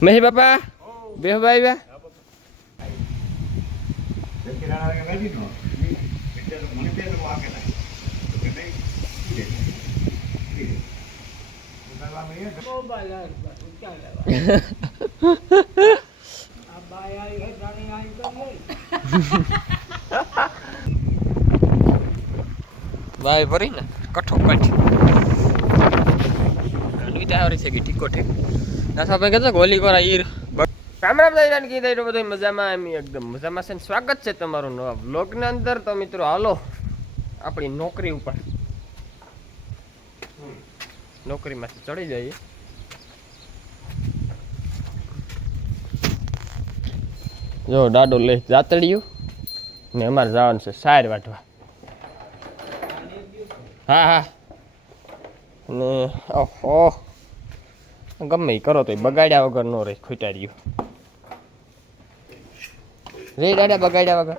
મહી બાપા બે ભાઈ ભાઈ ભરી ને કઠો કઠ આવરી છે કે ઠીકો ઠીક નાસા ભાઈ કહેતો ગોલી ઈર રામ રામ દાદા કીધા એટલું બધું મજામાં? એમ એકદમ મજામાં છે સ્વાગત છે તમારું નવા બ્લોગની અંદર. તો મિત્રો, હાલો, આપણી નોકરી ઉપર. નોકરીમાંથી ચડી જઈએ. જો ડાડો લઈ જાતડિયું ને અમારે જવાનું છે સાર વાટવા હા હા. ને, ઓહો. ગમે એ કરો તો બગાડ્યા વગર નો રહે ખૂટાડ્યું રે દાદા બગાડ્યા વગર.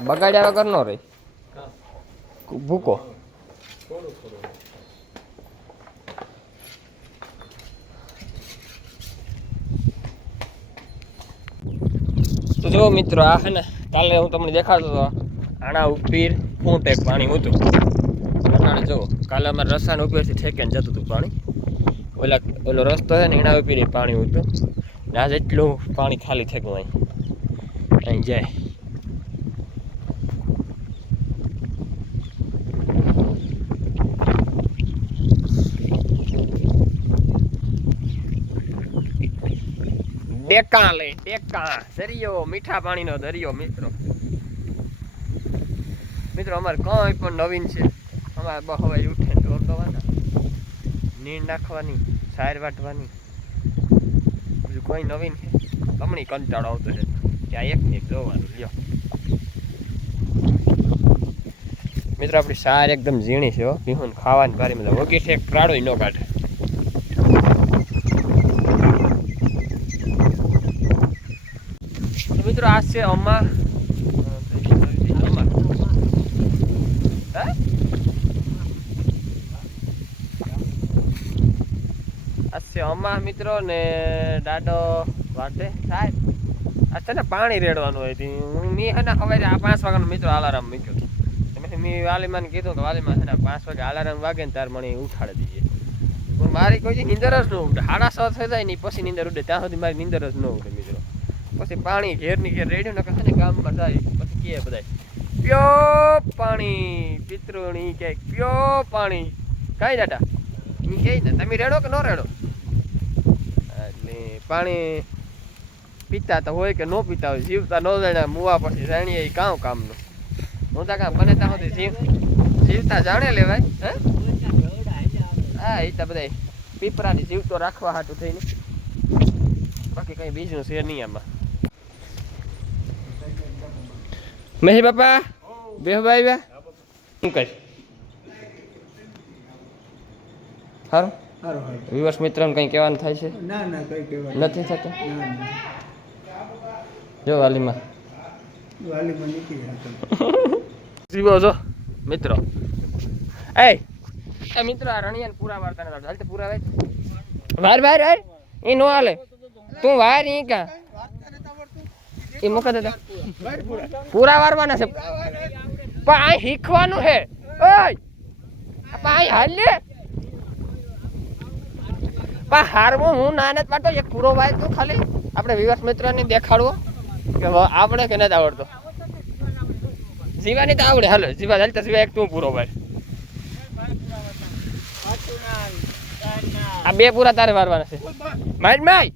બગાડ્યા વગર નો રહે. ભૂકો. તો જો મિત્રો, આ હે ને, કાલે હું તમને દેખાડતો હતો આણા ઉપીર ફૂંટ એક પાણી હતું અટાણે કાલે અમારે રસાયણ ઉપરથી ઠેકીને જતું હતું પાણી. ઓલો રસ્તો છે ને, એના ઉપીર પાણી ઉતું ને આજે એટલું પાણી ખાલી થઈ ગયું અહીં. અહીં જાય. ડેકા લે ડેકા. દરિયો, મીઠા પાણીનો દરિયો, મિત્રો. મિત્રો, અમારે કંઈ પણ નવીન છે. અમારે બહુ હવે ઉઠે દવાના નીર નાખવાની. સાર વાટવાની. બીજું કોઈ નવીન હમણી કંટાળો આવતો છે. ત્યાં એક ને જોવાનું, લ્યો. મિત્રો, આપણી સાર એકદમ ઝીણી છે હો. પીહું ખાવાની ભારે મજા. વગી છે કાળો ન કાઢે. મિત્રો, આ છે અમા હે આ મિત્રો ને દાડો વાટે સાહેબ, આ છે ને પાણી રેડવાનું હોય હું મી હે ને સવારે આ પાંચ વાગ્યાનો મિત્રો અલાર્મ મૂક્યો મેં મેં વાલીમાને કીધું કે વાલીમાં છે ને પાંચ વાગે અલાર્મ વાગે ને તાર મને ઉઠાડી દીજે. પણ મારી કોઈ નીંદર જ ન ઉડે. સાડા છ થઈ જાય ને પછી નીંદર ઉડે. ત્યાં સુધી મારી નીંદર જ ન ઉડે મિત્રો. પછી પાણી ઘેરની ઘેર રેડ્યું ને કહે ને ગામમાં જાય, પછી કહે બધા પ્યો પાણી, પિતૃણી કે પ્યો પાણી. કઈ દાટા કઈ ને તમે રેડો કે ન રેડો? એટલે પાણી પીતા તો હોય કે ન પીતા હોય, જીવતા ન જાણ્યા મુવા પછી જાણીએ એ કામ કામનું. હું તો કામ બને ત્યાં સુધી જીવ, જીવતા જાણે લેવાય, હે? હા એ તો બધા પીપરાની જીવતો રાખવા હાટું થઈને. બાકી કઈ બીજું છે નહીં આમાં. મહી બાપા બે ભાઈ બે શું કહીશ સારું વિવર્સ મિત્રોને કંઈ કહેવાનું થાય છે? ના ના કઈ કહેવાનું નથી થતું? ના ના. જો વાલીમાં. વાલીમાં નીકળી જીવો છો મિત્રો. એ એ મિત્રો આ રણિયાને પૂરા વાર્તા નથી હાલ તો પૂરા વાય વાર વાર વાર. એ નો હાલે. તું વાર ઈ કા? એ મુકા દેતા પૂરા વારવાના છે. પણ આ શીખવાનું છે. ઓય! પણ આ હાલ લે. પણ હારવું હું નાને જ પાટો એક પૂરો વાય તું ખાલી. આપણે વિવાસ મિત્રને દેખાડવો. કે આપણે કે નથી આવડતો? જીવાની તો આવડે હાલો જીવા હાલતા સિવાય એક તું પૂરો ભાઈ આ બે પૂરા તારે વારવાના છે. મારી માય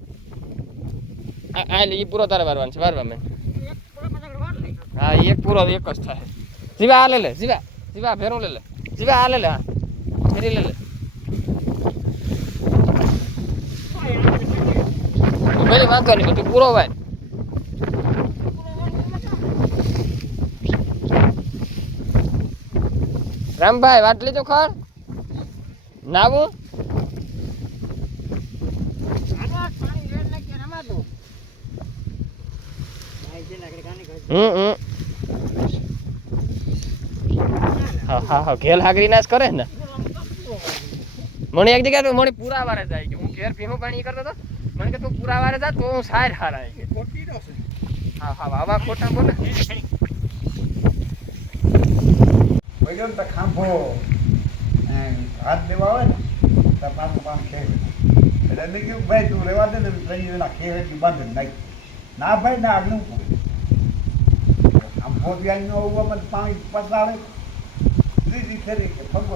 આ લે, ઈ પૂરો તારે વારવાનો છે વારવા મેં હા એક પૂરો એક જ થાય. જીવા આ લે લે જીવા જીવા ભેરો લે લે. જીવા આ લે લે હા. ફેરી લે લે પેલી વાંધો નહીં બધું પૂરો ભાઈ રામભાઈ, વાત લીધો ખર? નાવું ઘેલ હાગરી ના જ કરે ને? મને એક જગ્યા મને પૂરા વારે જાય હું ઘેર ભીમું પાણી કરતો હતો મને કે તું પૂરા વારે જા તો હું સાર હારા આવી છે. હા હા વાવા ખોટા બોલે ને તો ખાંભો હાથ દેવા આવે ને તો પાછું પાણ ખેર એટલે મેં કીધું ભાઈ તું રહેવા દે ને ત્રણ એના ખેર એટલી બાંધે નાખી. ના ભાઈ ના આગળ આમ નો આવીને ઉવામાં પાણી પસાડે. લીધી ખરી કે ફગો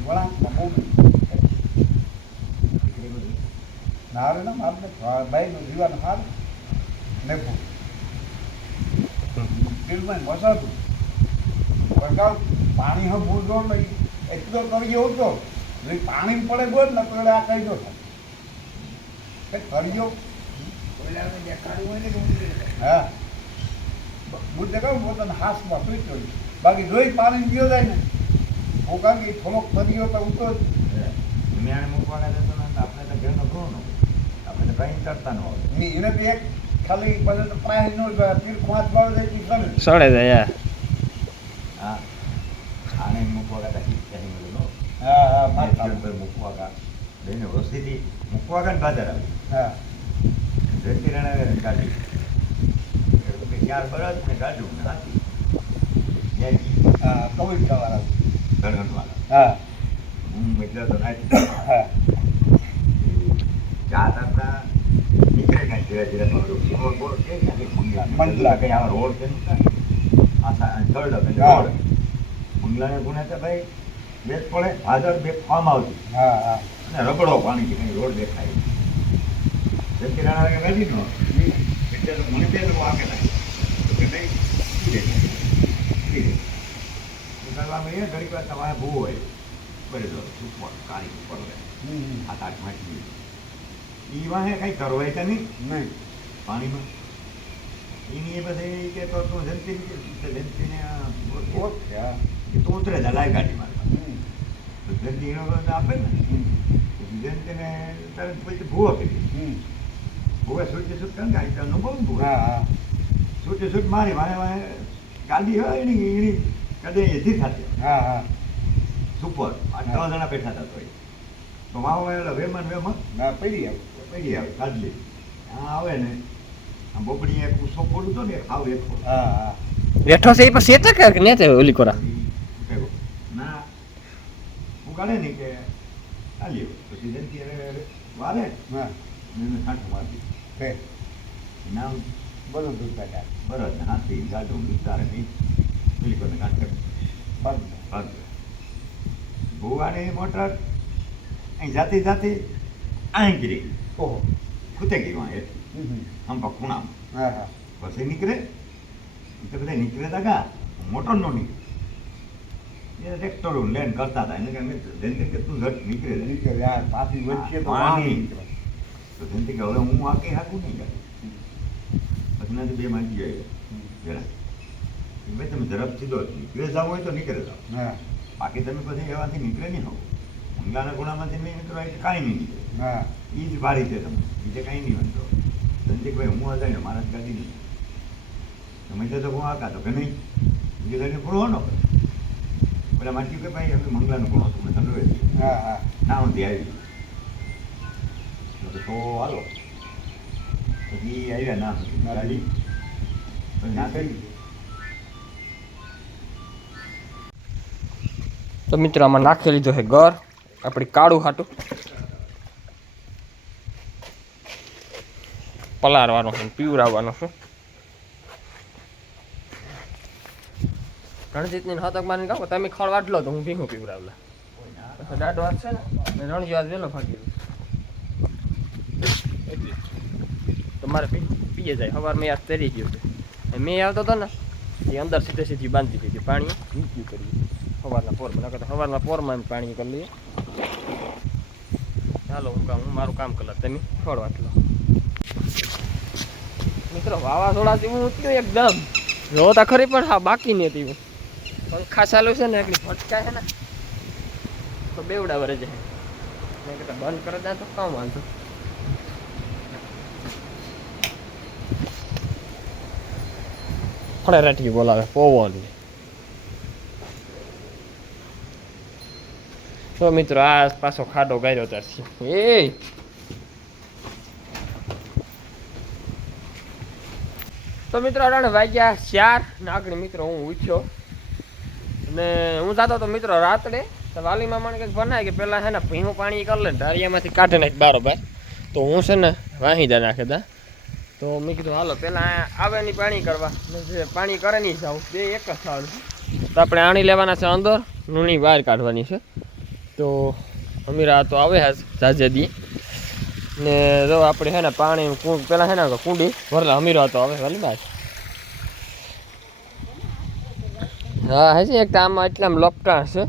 વળા બહુ ના ને ના મારે ભાઈ નું જીવન સારું ભૂ દિલમાં વસાતું. વરસાદ પાણી હા ભૂલતો નહીં એટલો કર્યો હતો તો. પાણી પડે બોલ ને તો આ કઈ દો થાય કર્યો. હા. હું દેખાડું પોતાને હાથમાં પીતો બાકી જોઈ પાણી ગયો જાય ને. હું કામ કે થોડોક કર્યો તો ઉતો જ મેણ મૂકવાના આપણે તો ઘરનો. આપણે તો કંઈ કરતા ન હોય. એને તો એક ખાલી બધે તો પ્રાય નો તીર પાંચ બાર જાય કરે સડે જાય હા. આને મૂકવા નહીં હા. હા મૂકવા વસ્તીથી મૂકવા બાજાર આવી હા. ધરતી રણે કાઢી. ચાર બળદ ને ગાડું ને હાથી. હા કવિ વાળા. ગણગણવાળા હા. હું એટલે તો નાખી હા. કાંઈ ધીરે ધીરે પગલું. રોડ કે છે. આ આ થર્ડ રોડ મંગલાને ગુણે ભાઈ બે પડે ભાદર બે આવતી હા હા અને રગડો પાણી કંઈ રોડ દેખાય જેમકે રાણા વાગે નદી નો એટલે મને બે લોકો કે એ ઘડીક વાર તમારે બહુ હોય બરે જો ઉપર કાળી ઉપર આઠ માટી ઈ વાહે કઈ કરવાય કે નહીં? નહીં. પાણીમાં? એની એ બધે કે તો તું જંતી જંતીને હા. તું ઉતરે લાય ગાડી મારવા. તો જંતી એનો આપે ને. જંતીને તરત પછી ભૂવો કરી હમ. ભૂવે છૂટી છૂટ કારણ ગાડી તો અનુભવ ને ભૂવે. હા હા. છૂટી છૂટ મારી વાહે વાહે ગાડી હોય એની એની કદે એથી થતી હા હા. સુપર. આ ત્રણ જણા બેઠા હતા તો એટલે વેમન વેમન. ના પડી આવું. પડી આવે કાઢલી આ આવે ને આ બોબડી એક ઉસો ખોલતો ને એક એક હા હા. બેઠો છે એ પણ સેટા કે ને તે ઓલી કોરા ના ઉગાડે ને કે આલ્યો પછી જનતી વારે હા. ને એને કાંઠું મારી નામ બધું દૂધ કાઢ્યા બરો ને હાથી ગાડું વિસ્તારે નહીં ઓલી કોને કાંઠે બંધ ભાગ. ભુવાની મોટર અહીં જાતી જાતી અહીં ગીરી હમ. આમ પર ખૂણામાં હા હા પછી નીકળે તો બધા નીકળે તા કા મોટર નો નીકળે એ ટ્રેક્ટર લેન કરતા હતા એને કે અમે ધંધે કે તું ઝટ નીકળે નીકળે યાર પાછી વચ્ચે તો પાણી. તો ધંધે કે હવે હું આકે હાકું નહીં કરે પછી નાથી બે માગી જાય જરા ભાઈ તમે ઝડપ સીધો નીકળે જાવ હોય તો નીકળે જાવ બાકી તમે પછી એવાથી નીકળે નહીં હોવ ઊંડાના ગુણામાંથી નહીં નીકળો એટલે કાંઈ નહીં નીકળે હા એ જ ભારી છે તમે બીજે કાંઈ નહીં વાંધો. જયંતિ હું હતા ને મારા જ ગાડી નહીં તમે તો હું આકા તો કે નહીં બીજે ગાડી પૂરો ન કરે. પેલા માટી કે ભાઈ અમે મંગલાનું ગુણો તમે સમજો હા હા. ના હું ત્યાં આવી. તો હાલો. પછી આવ્યા ના ગાડી ના થઈ. તો મિત્રો આમાં નાખી લીધો છે ઘર. આપણી કાળું હાટું. પલાળવાનો છે પીવરાવવાનો છે. રણજીતની હતક માની કહો તમે ખળ વાટલો તો હું ભીંગું પીવરાવલા. પછી દાઢ વાત છે ને રણજી વાત વહેલો ફાટી તો મારે પીએ જાય. સવાર મેં યાદ તરી ગયું છે. મેં આવતો હતો ને એ અંદર સીધે સીધી બાંધી દીધી પાણી. નીચું કરીએ સવારના પોરમાં નકર તો સવારના પોરમાં એમ પાણી કરી લઈએ. ચાલો હું કામ હું મારું કામ કલાક તમે છોડ વાટલો. મિત્રો, વાવાઝોડા જેવું થયું એકદમ. જોતા ખરી, પણ હા, બાકી નહીં હતી. પંખા ચાલુ છે ને, એટલી ભટકાય છે ને, તો બેવડા વરે જાય બંધ કરી દે, તો કામ વાંધો. ફળેરાટી બોલાવે, પવન. તો મિત્રો, આ પાછો ખાડો ગાર્યો ત્યારથી એ તો મિત્રો અડાણે વાગ્યા ચાર. નાગણી મિત્રો, હું ઉઠ્યો. અને હું જતો તો મિત્રો રાત્રે, તો વાલીમાં મામાને કંઈક બનાય કે પહેલાં છે ને ભીનું પાણી કરી લે ને ઢારિયામાંથી કાઢે નાખ બારોબાર તો હું છે ને વાહી દા નાખે તા તો મેં કીધું હાલો પહેલાં આવે નહીં પાણી કરવા. જે પાણી કરે નહીં જાઉં બે એક જ થવાનું તો આપણે આણી લેવાના છે અંદર. લૂણી બહાર કાઢવાની છે. તો અમીરા તો આવે હા જાજે દી. ને જો આપણે હેને પાણી કુંડ પેલા છે ને કુંડી ભરલા અમીરો હતો, હવે ભલે બાદ હા હે છે એક તો આમાં આમ લપટા છે.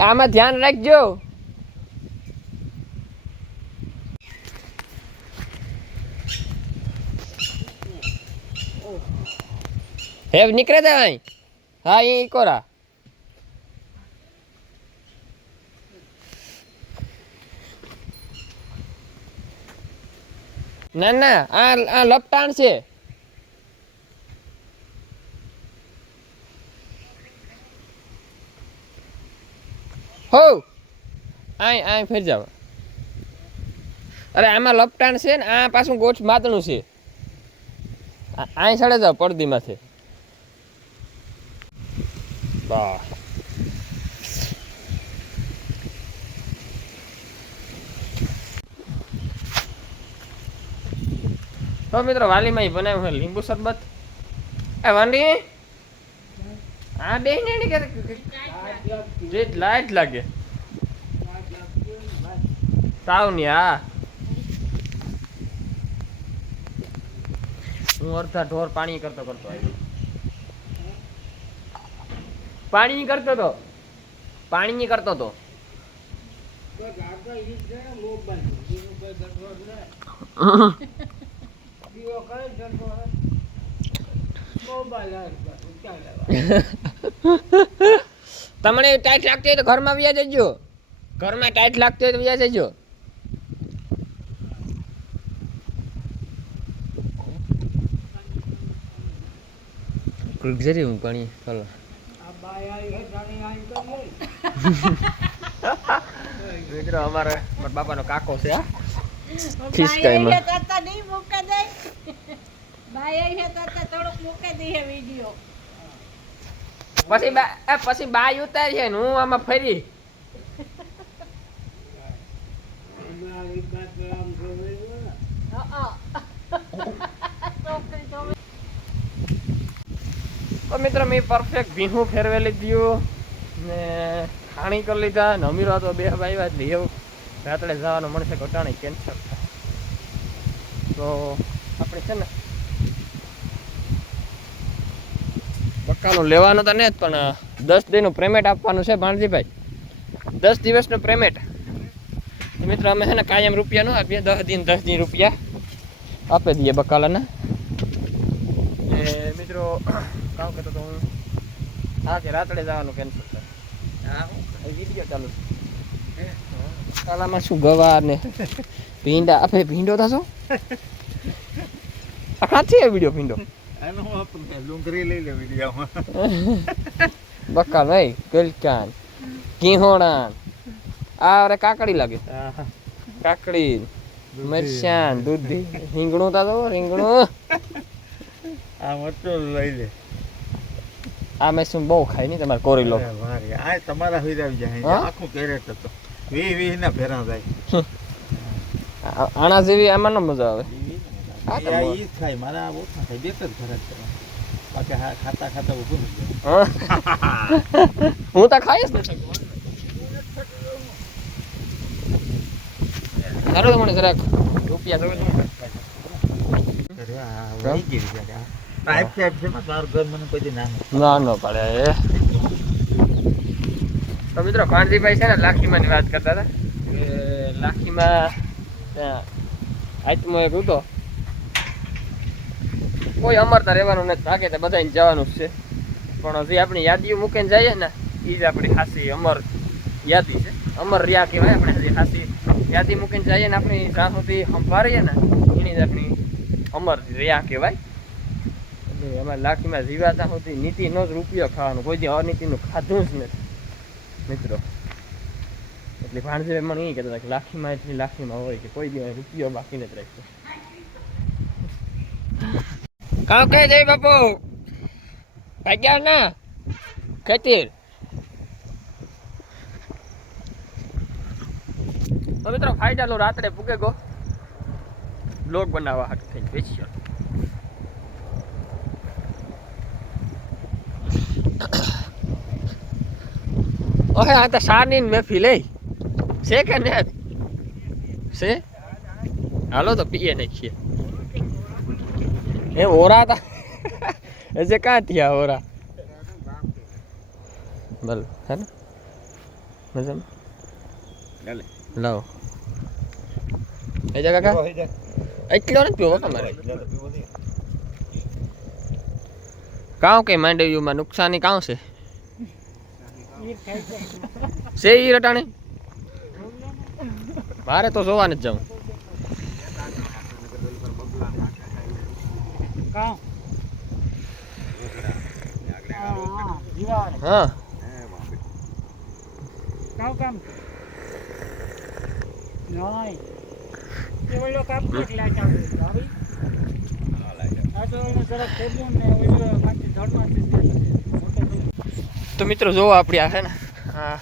આમાં ધ્યાન રાખજો. હે, નીકળે તા અહીં. હા એ કોરા. ના ના, આ આ લપટાણ છે. હો, આય આય, ફેર જાવ. અરે, આમાં લપટાણ છે ને, આ પાછું ગોઠ માતણું છે. આય સડે જાવ, પડદીમાંથી. વાહ તો મિત્રો, વાલીમાં બનાવ્યું છે લીંબુ શરબત. એ વાંડી હા, બે ને લાઈટ લાગે. તાવની હા. હું અડધા ઢોર પાણી કરતો કરતો આવ્યો પાણી કરતો તો. પાણી કરતો તો. તમને ટાઈટ લાગતી હોય તો ઘરમાં વ્યાજ જજો. ઘરમાં ટાઈટ લાગતી હોય તો વ્યાજ જજો. જરી હું પાણી ચાલો મિત્રો અમારે મારા બાપાનો કાકો છે ફિશ કાઈમાં પછી બા પછી બાય ઉતારી છે ને હું આમાં ફરી. તો મિત્રો મેં પરફેક્ટ ભીનું ફેરવેલી દીધું ને ખાણી કરી લીધા ને અમીરો તો બે ભાઈ વાત એવું રાત્રે જવાનું મળશે ઘટાણી કેન્સર તો આપણે છે ને બક્કાનું લેવાનું તો નહીં જ, પણ દસ દિનનું પેમેન્ટ આપવાનું છે ભાણજીભાઈ. દસ દિવસનું પેમેન્ટ મિત્રો અમે છે ને કાયમ રૂપિયાનું આપીએ દસ દિન દસ દિન રૂપિયા આપી દઈએ બકાલાના. મિત્રો કામ કરતો તો હું આજે રાત્રે જવાનું કેન્સલ થાય હા વીડિયો ચાલુ છે. કાલામાં શું ગવાર ને ભીંડા? આપણે ભીંડો થશો? કાંથી વીડિયો ભીંડો? ડુંગળી લઈ લે વિડીયામાં. બક્કા નહીં ગલકાન કિહોણાન આ કાકડી લાગે. કાકડી મરચાં દૂધી. રીંગણું તા રીંગણું. આ મરચું લઈ લે. આ મેં બહુ ખાઈ નહીં તમારે કોરી લો આ તમારા હોય આવી જાય? આખું કેરેટ હતો વી વી ના ભેરા જાય. આણા જેવી આમાં ન મજા આવે. આ ઈ જ ખાય મારા આ ઓછા ખાય બે જ ફરક કરે બાકી હા ખાતા ખાતા જાય. હા? તો ખાઈશ નથી સારું મને જરાક રૂપિયા પાઇપ સાહેબ છે તારું ઘર મને કોઈ દી ના ના ન પડે તો મિત્રો ભાણજીભાઈ છે ને લાખીમાં વાત કરતા હતા. લાખીમાં આત્મો એક હતો કોઈ અમરતા રહેવાનું નથી થાકે તો બધાને જવાનું જ છે. પણ હજી આપણી યાદીઓ મૂકીને જઈએ ને એ જ આપણી ખાસી અમર યાદી છે. અમર રહ્યા કહેવાય આપણે હજી ખાસી યાદી મૂકીને જઈએ ને આપણી જ્યાં સુધી સંભાળીએ ને એની જ આપણી અમર રહ્યા કહેવાય. એટલે લાઠીમાં જીવાતા સુધી નીતિનો જ રૂપિયો ખાવાનો, કોઈ દી અનીતિનું ખાધું જ નથી. મિત્રો, એટલે ભાણજીભાઈ મને એ કહેતા હતા કે લાઠીમાં એટલી લાખીમાં હોય કે કોઈ દી રૂપિયો બાકી નથી રાખતો કામ કહી દે બાપુ? ભાગ્યા ના? ખેતીર? તો મિત્રો, ફાયદાનો રાત્રે પૂગે ગો. બ્લોગ બનાવવા હાટું થઈને બેસી ઓહે આ તો સાની મેફી લઈ. છે કે ને? છે? હાલો તો પીએ નાખીએ એ ઓરા તા એસે કાં થયા ઓરા? ભલે હે ને? મજામાં. લાવો. એ જા કાકા. એટલો નથી પીવો તમારે? કાઉ કે માંડવીઓમાં નુકસાની કાં છે? છે ઈ રટાણે? મારે તો જોવા નથી જવું. હા. તો મિત્રો જોવો આપણી આ છે ને આ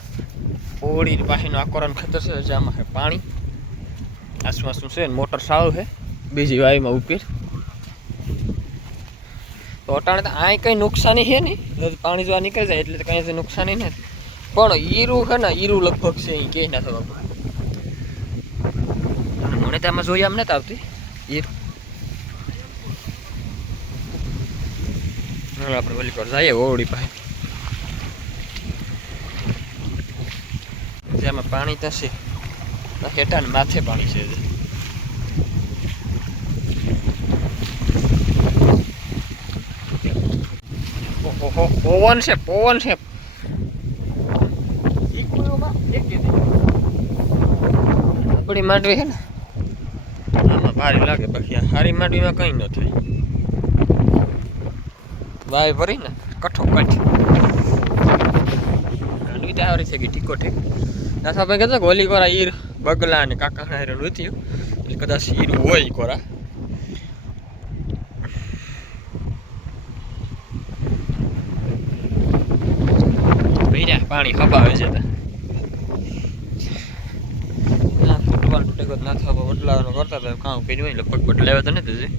ઓળી પાસેનું આ કોરણ ખેતર છે જે આમાં છે પાણી. આસપાસનું છે ને મોટર સાવ છે બીજી વાયુમાં ઉપીર તો અટાણે તો આ કંઈ નુકસાની છે નહીં પાણી જોવા નીકળી જાય એટલે તો કંઈ નુકસાની નથી. પણ ઈરું છે ને ઈરું લગભગ છે એ કે ના થવા મને તો આમાં જોઈએ આમ નથી આવતી ઈરું આપણે ઓલી પર જઈએ ઓળી પાસે. જેમાં પાણી થશે હેઠા ને માથે પાણી છે. પવન છે પવન છે. આપણી માંડવી છે ને? આમાં ભારી લાગે, બાકી હારી માંડવીમાં કંઈ ન થાય. વાય ભરી ને કઠો કઠ માંડવી તો આવરી છે કે ઠીકો ઠીક નાથા ભાઈ કહેતા ગોલી કોરા ઈર બગલા અને કાકા હારે નૃત્ય એટલે કદાચ ઈર હોય કોરા. પાણી ખપાવે છે ના તૂટે ગયો ના થવા બદલાવાનો કરતા હતા. કામ કર્યું હોય લગભગ બદલાવ્યા તો ને હજી.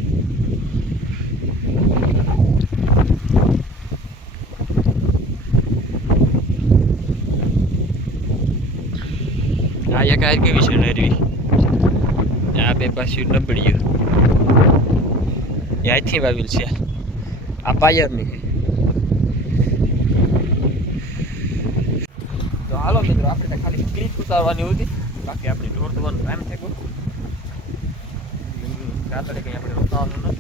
આ એક આ કેવી છે નરવી આ બે પાછી નબળી એ આથી વાવેલ છે આ પાયરની છે તો હાલો મિત્રો આપણે તો ખાલી ક્લિપ ઉતારવાની હતી બાકી આપણે ઢોર દવાનો ટાઈમ થઈ ગયો રાત્રે કંઈ આપણે રોકાવાનું નથી